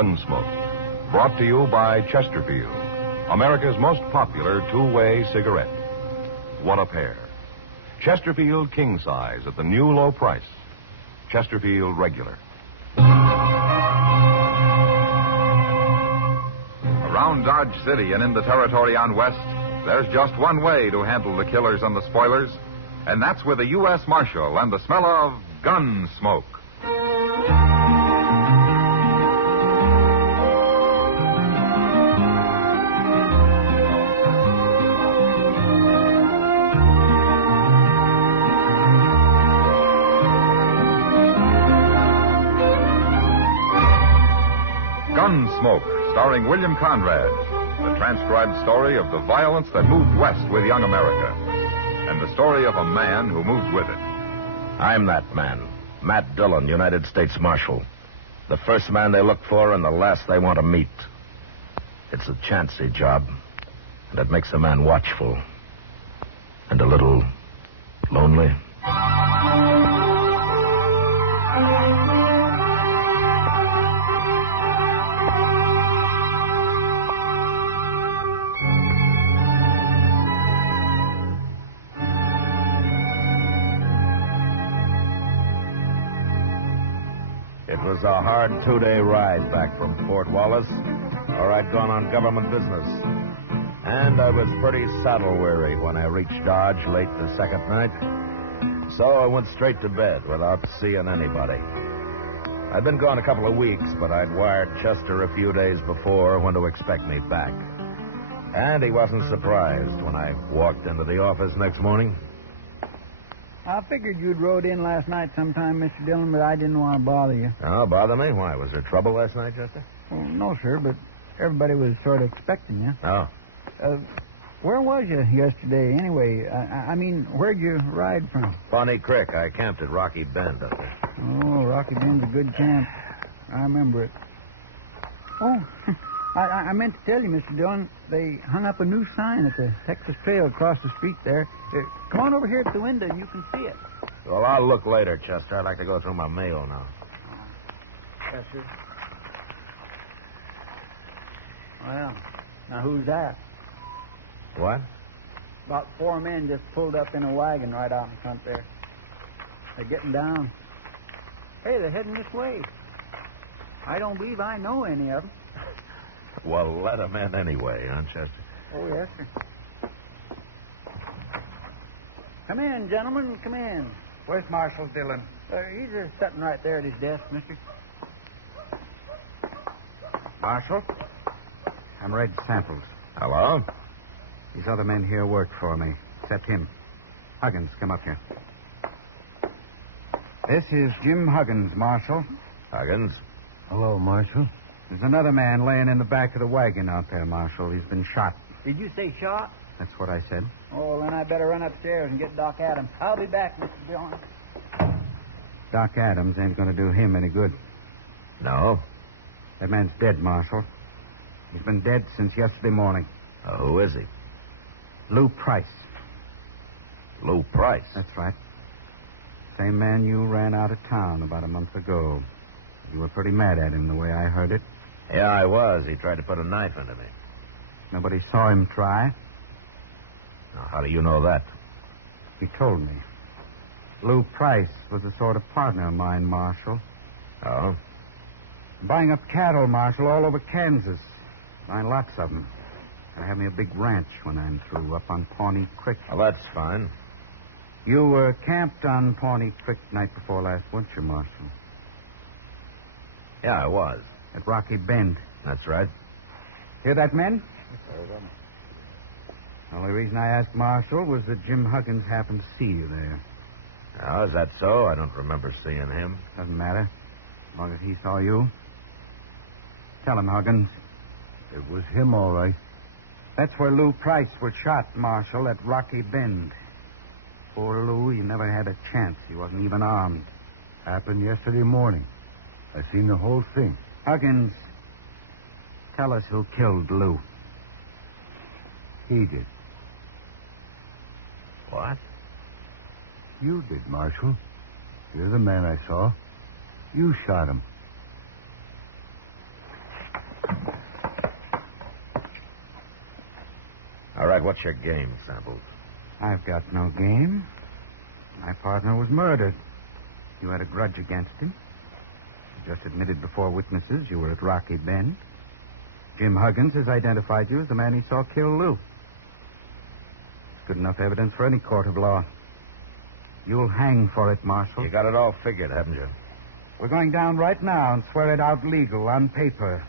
Gunsmoke, brought to you by Chesterfield, America's most popular two-way cigarette. What a pair. Chesterfield King Size at the new low price. Chesterfield Regular. Around Dodge City and in the territory on West, there's just one way to handle the killers and the spoilers, and that's with a U.S. Marshal and the smell of Gunsmoke. Gunsmoke, starring William Conrad, the transcribed story of the violence that moved west with young America, and the story of a man who moved with it. I'm that man, Matt Dillon, United States Marshal. The first man they look for and the last they want to meet. It's a chancy job, and it makes a man watchful and a little lonely. It was a hard 2-day ride back from Fort Wallace, or I'd gone on government business. And I was pretty saddle-weary when I reached Dodge late the second night. So I went straight to bed without seeing anybody. I'd been gone a couple of weeks, but I'd wired Chester a few days before when to expect me back. And he wasn't surprised when I walked into the office next morning. I figured you'd rode in last night sometime, Mr. Dillon, but I didn't want to bother you. Oh, bother me? Why? Was there trouble last night, Chester? Well, no, sir, but everybody was sort of expecting you. Oh. Where was you yesterday, anyway? I mean, where'd you ride from? Pawnee Creek. I camped at Rocky Bend up there. Oh, Rocky Bend's a good camp. I remember it. Oh, I meant to tell you, Mr. Dillon, they hung up a new sign at the Texas Trail across the street there. Come on over here at the window and you can see it. Well, I'll look later, Chester. I'd like to go through my mail now. Yes, sir. Well, now who's that? What? About 4 men just pulled up in a wagon right out in front there. They're getting down. Hey, they're heading this way. I don't believe I know any of them. Well, let them in anyway, huh, Chester? Oh, yes, sir. Come in, gentlemen, come in. Where's Marshal Dillon? He's just sitting right there at his desk, mister. Marshal? I'm Red Samples. Hello? These other men here work for me, except him. Huggins, come up here. This is Jim Huggins, Marshal. Huggins? Hello, Marshal. There's another man laying in the back of the wagon out there, Marshal. He's been shot. Did you say shot? That's what I said. Oh, well, then I better run upstairs and get Doc Adams. I'll be back, Mr. Dillon. Doc Adams ain't going to do him any good. No? That man's dead, Marshal. He's been dead since yesterday morning. Who is he? Lou Price. Lou Price? That's right. Same man you ran out of town about a month ago. You were pretty mad at him, the way I heard it. Yeah, I was. He tried to put a knife into me. Nobody saw him try. Now, how do you know that? He told me. Lou Price was a sort of partner of mine, Marshal. Oh? Buying up cattle, Marshal, all over Kansas. Buying lots of them. Gonna have me a big ranch when I'm through, up on Pawnee Creek. Well, that's fine. You were camped on Pawnee Creek night before last, weren't you, Marshal? Yeah, I was. At Rocky Bend. That's right. Hear that, men? The only reason I asked Marshal was that Jim Huggins happened to see you there. Oh, is that so? I don't remember seeing him. Doesn't matter. As long as he saw you. Tell him, Huggins. It was him, all right. That's where Lou Price was shot, Marshal, at Rocky Bend. Poor Lou, he never had a chance. He wasn't even armed. Happened yesterday morning. I seen the whole thing. Huggins, tell us who killed Lou. He did. What? You did, Marshal. You're the man I saw. You shot him. what's your game, Samples? I've got no game. My partner was murdered. You had a grudge against him. You just admitted before witnesses you were at Rocky Bend. Jim Huggins has identified you as the man he saw kill Lou. Good enough evidence for any court of law. You'll hang for it, Marshal. You got it all figured, haven't you? We're going down right now and swear it out legal on paper.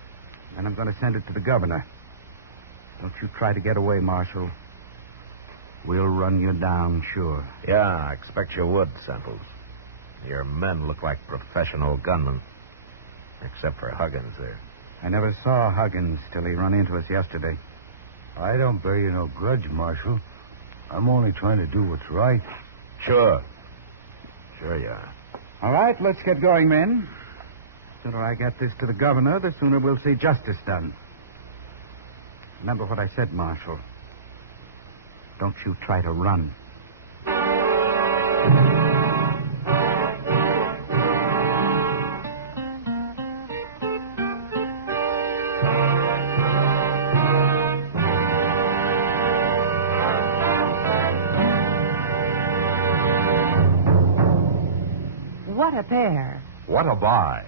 And I'm going to send it to the governor. Don't you try to get away, Marshal. We'll run you down, sure. Yeah, I expect you would, Samples. Your men look like professional gunmen. Except for Huggins there. I never saw Huggins till he run into us yesterday. I don't bear you no grudge, Marshal. I'm only trying to do what's right. Sure. Sure you are. All right, let's get going, men. The sooner I get this to the governor, the sooner we'll see justice done. Remember what I said, Marshal. Don't you try to run. What a pair. What a buy.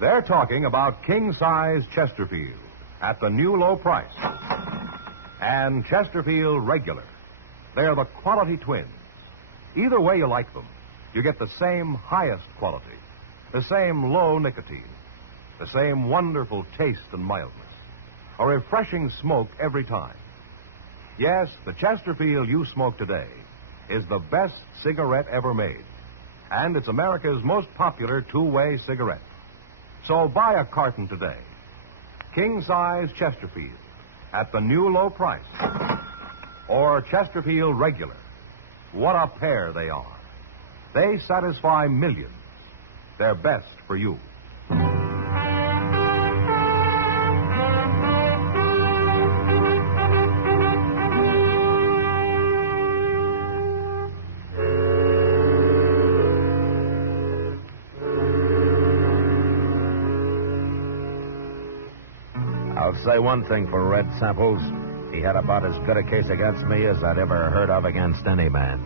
They're talking about king-size Chesterfield at the new low price. And Chesterfield Regular. They're the quality twins. Either way you like them, you get the same highest quality, the same low nicotine, the same wonderful taste and mildness, a refreshing smoke every time. Yes, the Chesterfield you smoke today is the best cigarette ever made. And it's America's most popular two-way cigarette. So buy a carton today. King-size Chesterfield at the new low price. Or Chesterfield Regular. What a pair they are. They satisfy millions. They're best for you. I'll say one thing for Red Samples. He had about as good a case against me as I'd ever heard of against any man.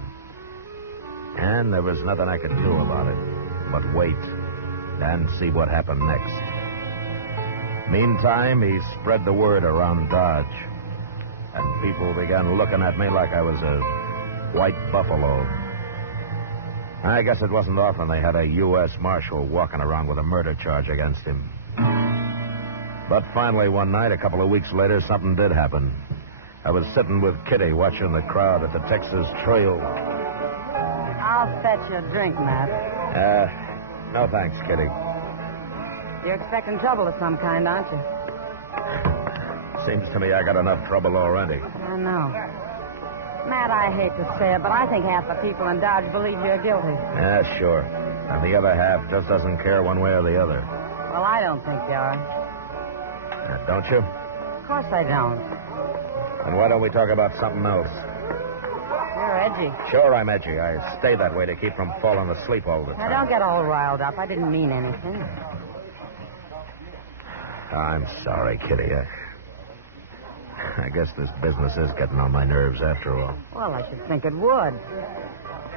And there was nothing I could do about it but wait and see what happened next. Meantime, he spread the word around Dodge. And people began looking at me like I was a white buffalo. I guess it wasn't often they had a U.S. Marshal walking around with a murder charge against him. But finally, one night, a couple of weeks later, something did happen. I was sitting with Kitty watching the crowd at the Texas Trail. I'll fetch you a drink, Matt. No thanks, Kitty. You're expecting trouble of some kind, aren't you? Seems to me I got enough trouble already. I know. Matt, I hate to say it, but I think half the people in Dodge believe you're guilty. Yeah, sure. And the other half just doesn't care one way or the other. Well, I don't think you are. Don't you? Of course I don't. And why don't we talk about something else? You're edgy. Sure, I'm edgy. I stay that way to keep from falling asleep all the Now, time. don't get all riled up. I didn't mean anything. I'm sorry, Kitty. I guess this business is getting on my nerves after all. Well, I should think it would.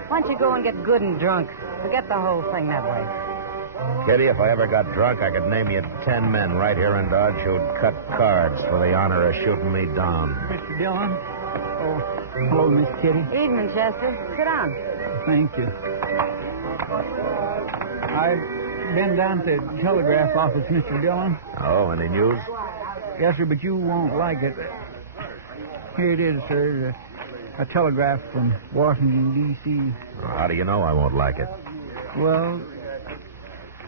Why don't you go and get good and drunk? Forget the whole thing that way. Kitty, if I ever got drunk, I could name you 10 men right here in Dodge who'd cut cards for the honor of shooting me down. Mr. Dillon? Oh, hello, Miss Kitty. Evening, Chester. Sit down. Thank you. I've been down to the telegraph office, Mr. Dillon. Oh, any news? Yes, sir, but you won't like it. Here it is, sir. A telegraph from Washington, D.C. Well, how do you know I won't like it? Well,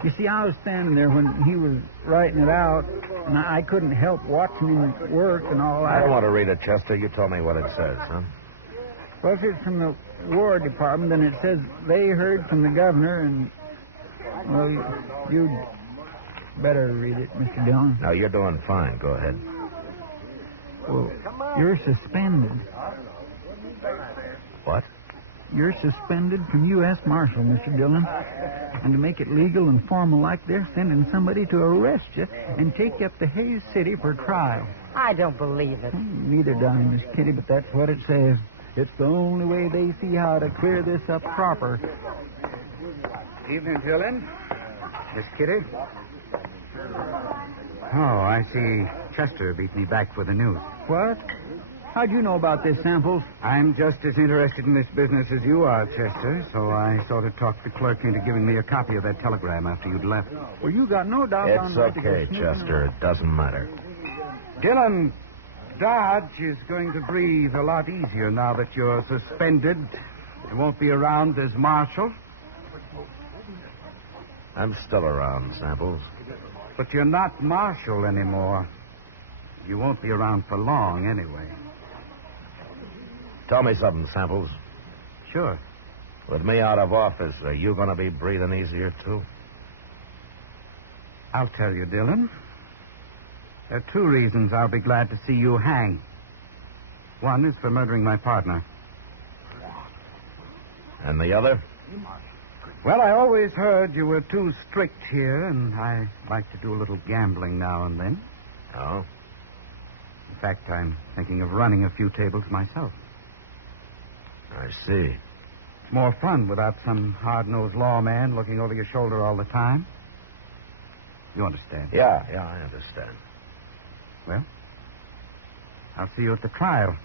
you see, I was standing there when he was writing it out, and I couldn't help watching him work and all that. I don't want to read it, Chester. You told me what it says, huh? Well, it's from the War Department, and it says they heard from the governor, and, well, you'd better read it, Mr. Dillon. No, you're doing fine. Go ahead. Well, you're suspended. What? You're suspended from U.S. Marshal, Mr. Dillon. And to make it legal and formal like, they're sending somebody to arrest you and take you up to Hayes City for trial. I don't believe it. Neither do I, Miss Kitty, but that's what it says. It's the only way they see how to clear this up proper. Evening, Dillon. Miss Kitty. Oh, I see Chester beat me back for the news. What? How'd you know about this, Samples? I'm just as interested in this business as you are, Chester, so I sort of talked the clerk into giving me a copy of that telegram after you'd left. Well, you got no doubt on It's right to go okay, snooping Chester. It doesn't matter. Dillon, Dodge is going to breathe a lot easier now that you're suspended. You won't be around as marshal. I'm still around, Samples. But you're not marshal anymore. You won't be around for long, anyway. Tell me something, Samples. Sure. With me out of office, are you going to be breathing easier, too? I'll tell you, Dillon. There are 2 reasons I'll be glad to see you hang. One is for murdering my partner. And the other? Well, I always heard you were too strict here, and I like to do a little gambling now and then. Oh? In fact, I'm thinking of running a few tables myself. I see. It's more fun without some hard-nosed lawman looking over your shoulder all the time. You understand? Yeah, I understand. Well, I'll see you at the trial.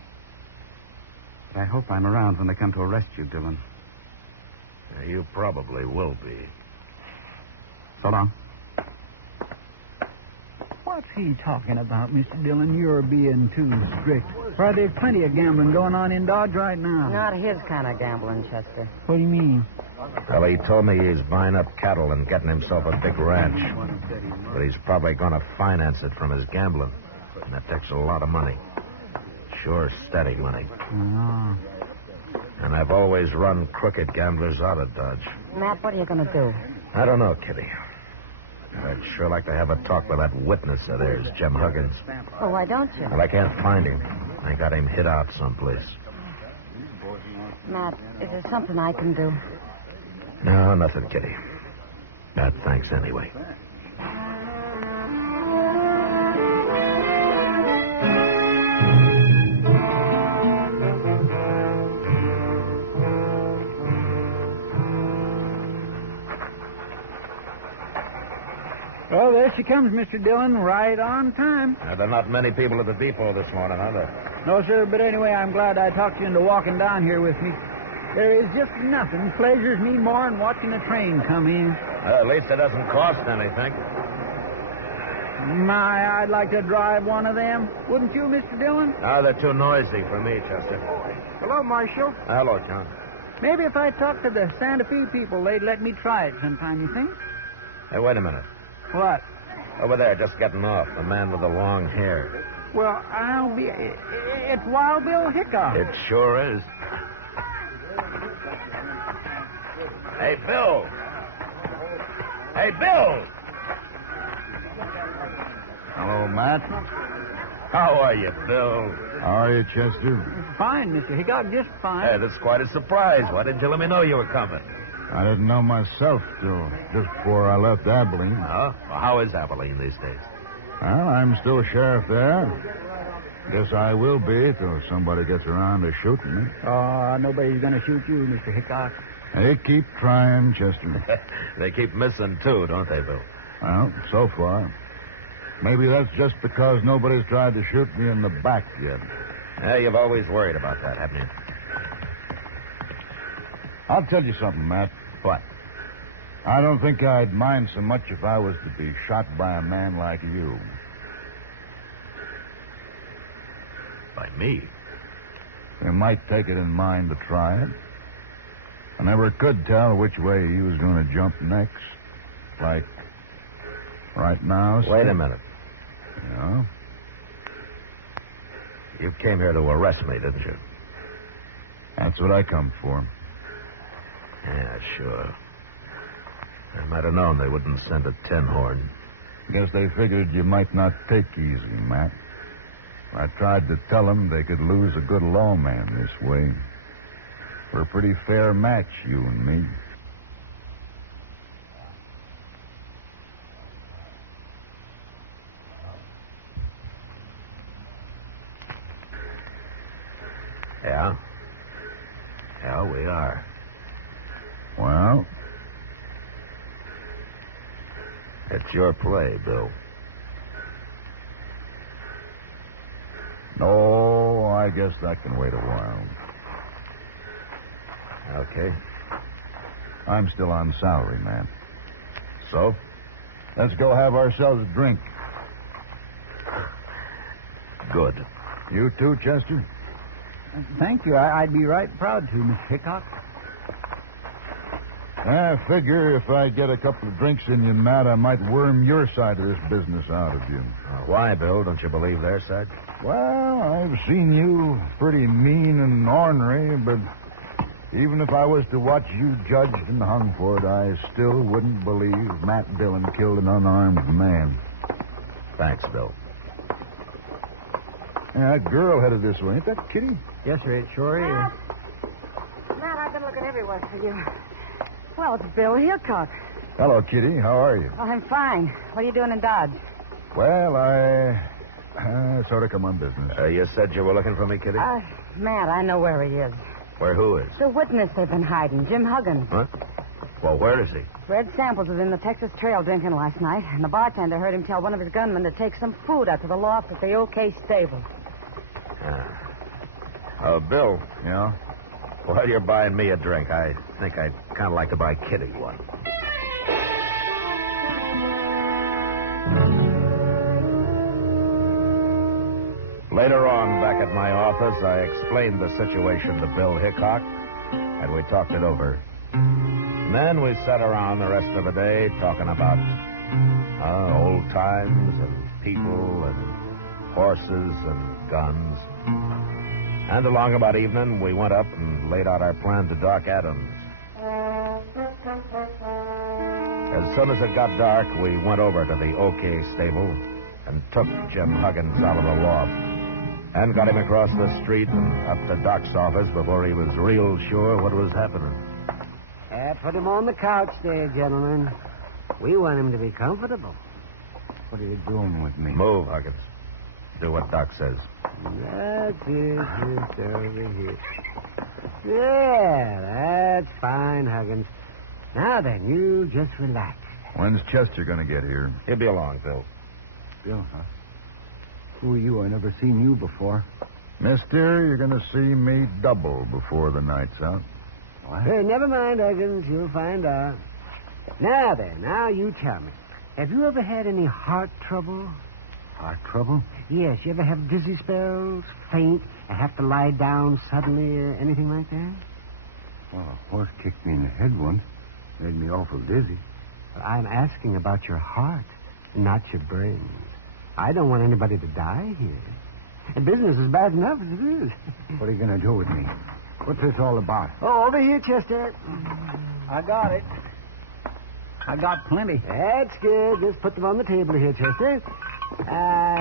But I hope I'm around when they come to arrest you, Dillon. You probably will be. So long. What's he talking about, Mr. Dillon? You're being too strict. Why, there's plenty of gambling going on in Dodge right now. Not his kind of gambling, Chester. What do you mean? Well, he told me he's buying up cattle and getting himself a big ranch. But he's probably going to finance it from his gambling. And that takes a lot of money. Sure, steady money. Oh. And I've always run crooked gamblers out of Dodge. Matt, what are you going to do? I don't know, Kitty. I'd sure like to have a talk with that witness of theirs, Jim Huggins. Well, why don't you? But I can't find him. I got him hid out someplace. Matt, is there something I can do? No, nothing, Kitty. Thanks anyway. Oh, there she comes, Mr. Dillon, right on time. There are not many people at the depot this morning, are there? No, sir, but anyway, I'm glad I talked you into walking down here with me. There is just nothing pleasures me more than watching a train come in. At least it doesn't cost anything. My, I'd like to drive one of them. Wouldn't you, Mr. Dillon? No, they're too noisy for me, Chester. Hello, Marshal. Hello, Count. Maybe if I talked to the Santa Fe people, they'd let me try it sometime, you think? Hey, wait a minute. What? Over there, just getting off. The man with the long hair. Well, I'll be... It's Wild Bill Hickok. It sure is. Hey, Bill. Hey, Bill. Hello, Matt. How are you, Bill? How are you, Chester? Fine, Mr. Hickok, just fine. Hey, that's quite a surprise. Why didn't you let me know you were coming? I didn't know myself till just before I left Abilene. Huh? Well, how is Abilene these days? Well, I'm still sheriff there. Guess I will be till somebody gets around to shooting me. Oh, nobody's going to shoot you, Mr. Hickok. They keep trying, Chester. They keep missing, too, don't they, Bill? Well, so far. Maybe that's just because nobody's tried to shoot me in the back yet. Yeah, you've always worried about that, haven't you? I'll tell you something, Matt. What? I don't think I'd mind so much if I was to be shot by a man like you. By me? They might take it in mind to try it. I never could tell which way he was going to jump next. Like right now. Wait a minute. Yeah? You came here to arrest me, didn't you? That's what I come for. Yeah, sure. I might have known they wouldn't send a tin horn. Guess they figured you might not take easy, Matt. I tried to tell them they could lose a good lawman this way. We're a pretty fair match, you and me. Yeah? Yeah, we are. Well, It's your play, Bill. no, I guess that can wait a while. Okay. I'm still on salary, man. So? Let's go have ourselves a drink. Good. You too, Chester? Thank you. I'd be right proud to, Miss Hickok. I figure if I get a couple of drinks in you, Matt, I might worm your side of this business out of you. Why, Bill? Don't you believe their side? Well, I've seen you pretty mean and ornery, but even if I was to watch you judged and hung for it, I still wouldn't believe Matt Dillon killed an unarmed man. Thanks, Bill. Yeah, that girl headed this way. Ain't that Kitty? Yes, sir, it sure is. Matt, I've been looking everywhere for you. Well, it's Bill Hickok. Hello, Kitty. How are you? Oh, I'm fine. What are you doing in Dodge? Well, I sort of come on business. You said you were looking for me, Kitty? Matt, I know where he is. Where who is? The witness they've been hiding, Jim Huggins. What? Well, where is he? Red Samples was in the Texas Trail drinking last night, and the bartender heard him tell one of his gunmen to take some food out to the loft at the OK stable. Bill, Yeah? while you're buying me a drink, I think I'd kind of like to buy Kitty one. Later on, back at my office, I explained the situation to Bill Hickok, and we talked it over. And then we sat around the rest of the day talking about old times and people and horses and guns. And along about evening, we went up and laid out our plan to Doc Adams. As soon as it got dark, we went over to the OK stable and took Jim Huggins out of the loft and got him across the street and up to Doc's office before he was real sure what was happening. Put him on the couch there, gentlemen. We want him to be comfortable. What are you doing with me? Move, Huggins. Do what Doc says. That's it, just over here. Yeah, that's fine, Huggins. Now then, you just relax. When's Chester going to get here? He'll be along, Bill. Bill, huh? Who are you? I never seen you before. Mister, you're going to see me double before the night's out. What? Hey, never mind, Huggins. You'll find out. Now then, now you tell me. Have you ever had any heart trouble? Heart trouble? Yes, you ever have dizzy spells, faint, and have to lie down suddenly, or anything like that? Well, a horse kicked me in the head once. Made me awful dizzy. Well, I'm asking about your heart, not your brains. I don't want anybody to die here. And business is bad enough as it is. What are you going to do with me? What's this all about? Oh, over here, Chester. I got it. I got plenty. That's good. Just put them on the table here, Chester.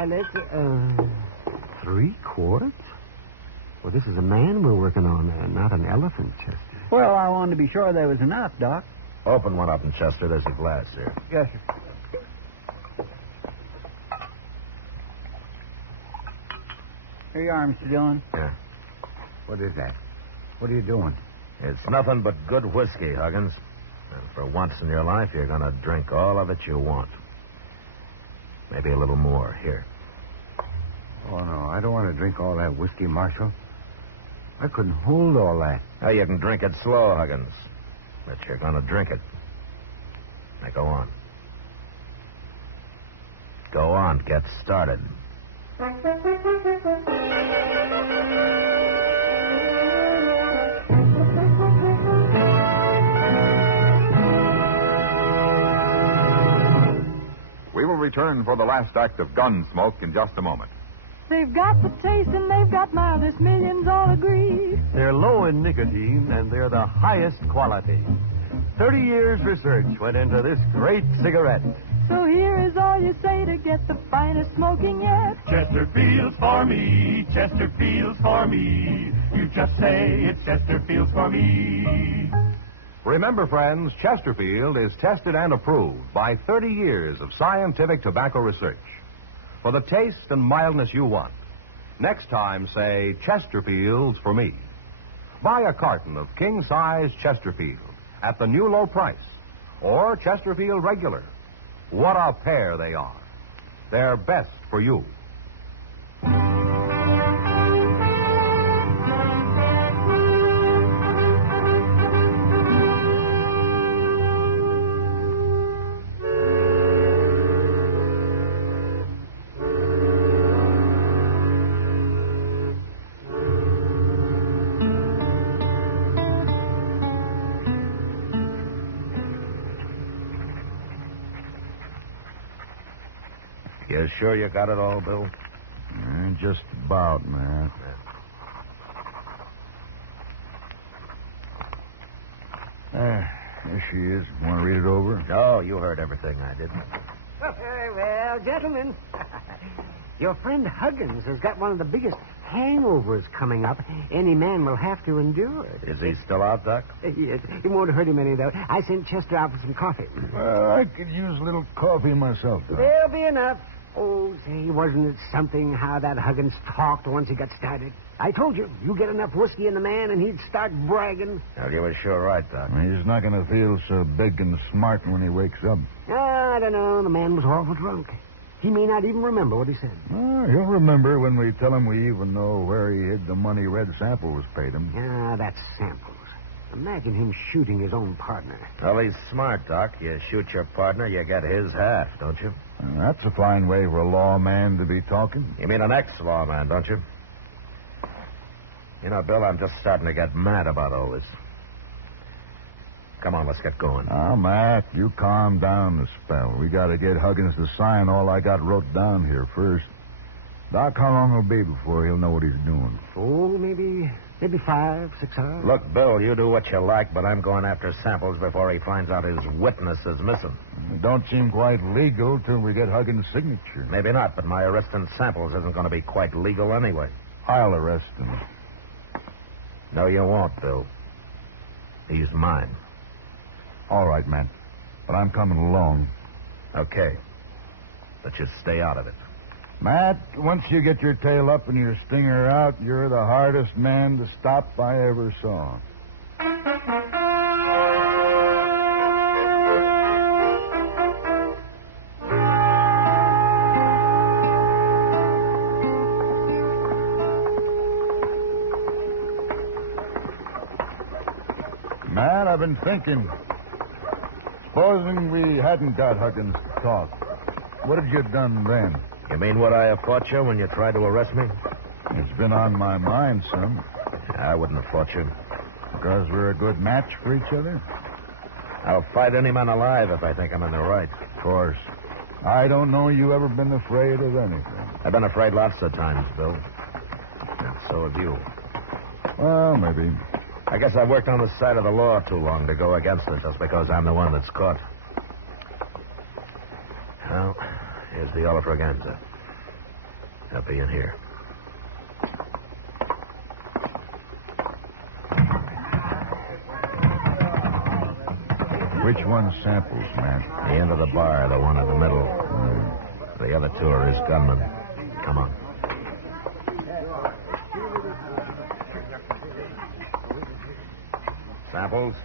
Let's... 3 quarts? Well, this is a man we're working on, not an elephant, Chester. Well, I wanted to be sure there was enough, Doc. Open one up in Chester. There's a glass here. Yes, sir. Here you are, Mr. Dillon. Yeah. What is that? What are you doing? It's nothing but good whiskey, Huggins. And for once in your life, you're going to drink all of it you want. Maybe a little more. Here. Oh, no, I don't want to drink all that whiskey, Marshal. I couldn't hold all that. Now, you can drink it slow, Huggins. But you're going to drink it. Now, go on. Go on. Get started. We will return for the last act of Gunsmoke in just a moment. They've got the taste and they've got mildest, millions all agree. They're low in nicotine and they're the highest quality. 30 years research went into this great cigarette. So here is all you say to get the finest smoking yet. Chesterfield's for me, Chesterfield's for me. You just say it's Chesterfield's for me. Remember, friends, Chesterfield is tested and approved by 30 years of scientific tobacco research. For the taste and mildness you want, Next time, say Chesterfields for me. Buy a carton of king-size Chesterfield at the new low price, or Chesterfield regular. What a pair they are. They're best for you. You sure you got it all, Bill? Just about, man. There she is. Want to read it over? No, you heard everything I did. Well, gentlemen, your friend Huggins has got one of the biggest hangovers coming up any man will have to endure. Is he still out, Doc? Yes, it won't hurt him any, though. I sent Chester out for some coffee. Well, I could use a little coffee myself, Doc. There'll be enough. Oh, say, wasn't it something how that Huggins talked once he got started? I told you, you get enough whiskey in the man and he'd start bragging. Well, you were sure right, Doc. He's not going to feel so big and smart when he wakes up. I don't know. The man was awful drunk. He may not even remember what he said. He'll remember when we tell him we even know where he hid the money Red Sample was paid him. That's Samples. Imagine him shooting his own partner. Well, he's smart, Doc. You shoot your partner, you get his half, don't you? That's a fine way for a lawman to be talking. You mean an ex-lawman, don't you? You know, Bill, I'm just starting to get mad about all this. Come on, let's get going. Now, Matt, you calm down a spell. We got to get Huggins to sign all I got wrote down here first. Doc, how long will it be before he'll know what he's doing? Oh, maybe 5, 6 hours. Look, Bill, you do what you like, but I'm going after Samples before he finds out his witness is missing. It don't seem quite legal till we get Huggins' signature. Maybe not, but my arresting Samples isn't going to be quite legal anyway. I'll arrest him. No, you won't, Bill. He's mine. All right, Matt. But I'm coming along. Okay. But you stay out of it. Matt, once you get your tail up and your stinger out, you're the hardest man to stop I ever saw. Matt, I've been thinking. Supposing we hadn't got Huggins to talk, what had you done then? You mean what I have fought you when you tried to arrest me? It's been on my mind, son. I wouldn't have fought you. Because we're a good match for each other? I'll fight any man alive if I think I'm in the right. Of course. I don't know you ever been afraid of anything. I've been afraid lots of times, Bill. And so have you. Well, maybe. I guess I've worked on the side of the law too long to go against it just because I'm the one that's caught. Well, here's the Oliver Ganza. I'll be in here. Which one's Samples, man? The end of the bar, the one in the middle. The other two are his gunmen. Come on. Samples?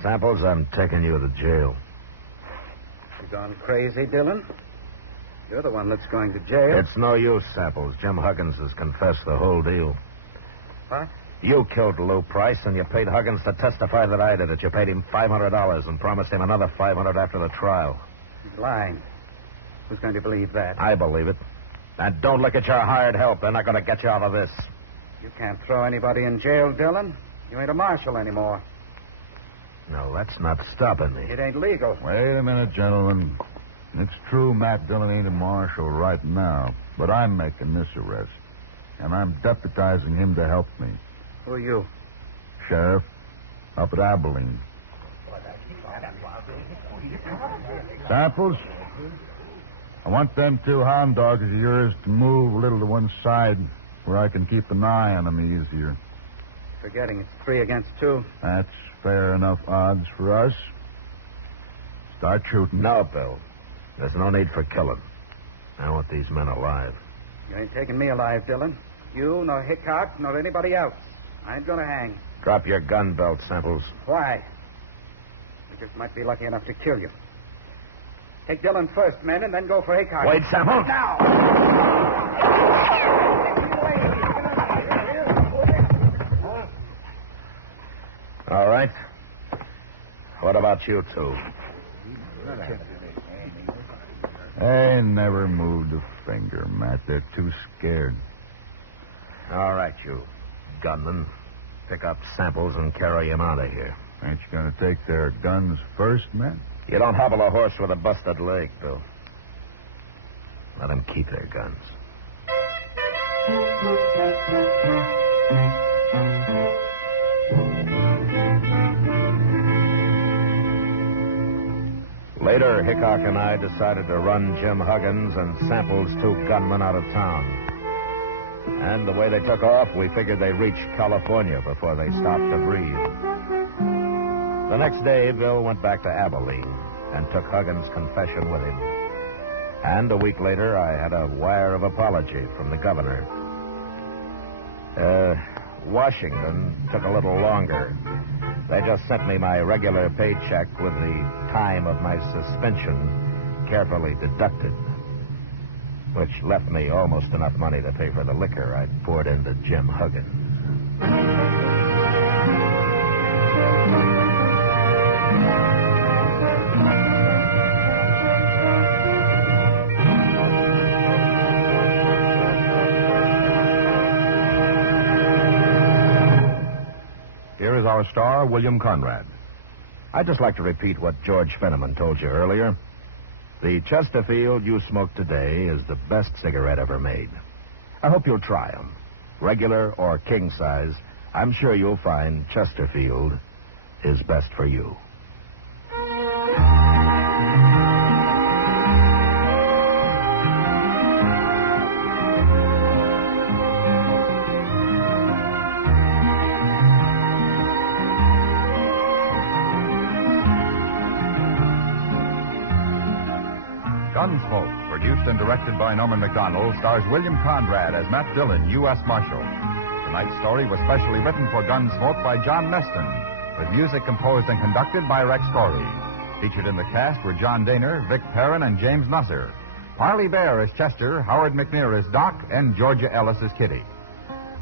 Samples, I'm taking you to jail. You gone crazy, Dillon? You're the one that's going to jail. It's no use, Samples. Jim Huggins has confessed the whole deal. What? You killed Lou Price, and you paid Huggins to testify that I did it. You paid him $500 and promised him another $500 after the trial. He's lying. Who's going to believe that? I believe it. And don't look at your hired help. They're not going to get you out of this. You can't throw anybody in jail, Dillon. You ain't a marshal anymore. No, that's not stopping me. It ain't legal. Wait a minute, gentlemen. It's true Matt Dillon ain't a marshal right now, but I'm making this arrest. And I'm deputizing him to help me. Who are you? Sheriff, up at Abilene. Samples, I want them two hound dogs of yours to move a little to one side where I can keep an eye on them easier. Forgetting it's 3 against 2. That's fair enough odds for us. Start shooting. No, Bill. There's no need for killing. I want these men alive. You ain't taking me alive, Dillon. You, nor Hickok, nor anybody else. I ain't gonna hang. Drop your gun belt, Samples. Why? I just might be lucky enough to kill you. Take Dillon first, men, and then go for Hickok. Wait, Samples! Now! All right. What about you two? They never moved a finger, Matt. They're too scared. All right, you gunmen. Pick up Samples and carry him out of here. Ain't you going to take their guns first, Matt? You don't hobble a horse with a busted leg, Bill. Let them keep their guns. Later, Hickok and I decided to run Jim Huggins and Samples' two gunmen out of town. And the way they took off, we figured they reached California before they stopped to breathe. The next day, Bill went back to Abilene and took Huggins' confession with him. And a week later, I had a wire of apology from the governor. Washington took a little longer. They just sent me my regular paycheck with the time of my suspension carefully deducted, which left me almost enough money to pay for the liquor I'd poured into Jim Huggins. Here is our star, William Conrad. I'd just like to repeat what George Fenneman told you earlier. The Chesterfield you smoke today is the best cigarette ever made. I hope you'll try them. Regular or king size, I'm sure you'll find Chesterfield is best for you. Gunsmoke, produced and directed by Norman MacDonnell, stars William Conrad as Matt Dillon, U.S. Marshal. Tonight's story was specially written for Gunsmoke by John Meston, with music composed and conducted by Rex Corey. Featured in the cast were John Daner, Vic Perrin, and James Nusser. Parley Baer as Chester, Howard McNear as Doc, and Georgia Ellis as Kitty.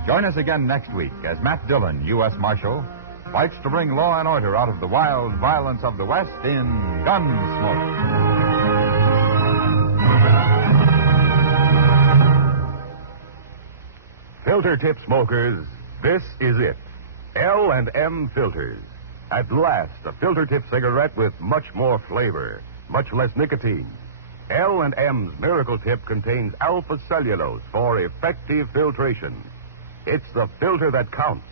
Join us again next week as Matt Dillon, U.S. Marshal, fights to bring law and order out of the wild violence of the West in Gunsmoke. Filter tip smokers, this is it. L&M Filters. At last, a filter tip cigarette with much more flavor, much less nicotine. L&M's Miracle Tip contains alpha cellulose for effective filtration. It's the filter that counts,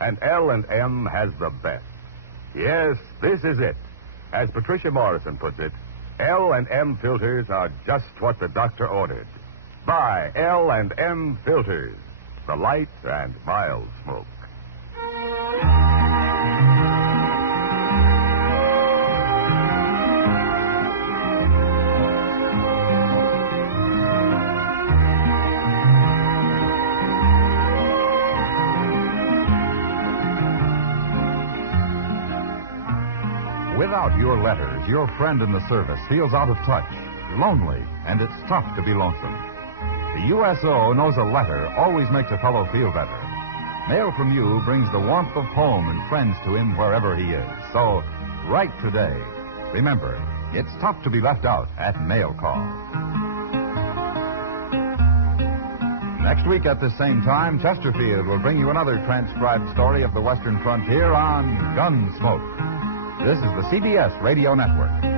and L&M has the best. Yes, this is it. As Patricia Morrison puts it, L&M filters are just what the doctor ordered. Buy L&M Filters. The light and mild smoke. Without your letters, your friend in the service feels out of touch, lonely, and it's tough to be lonesome. The USO knows a letter always makes a fellow feel better. Mail from you brings the warmth of home and friends to him wherever he is. So, write today. Remember, it's tough to be left out at mail call. Next week at the same time, Chesterfield will bring you another transcribed story of the Western frontier on Gunsmoke. This is the CBS Radio Network.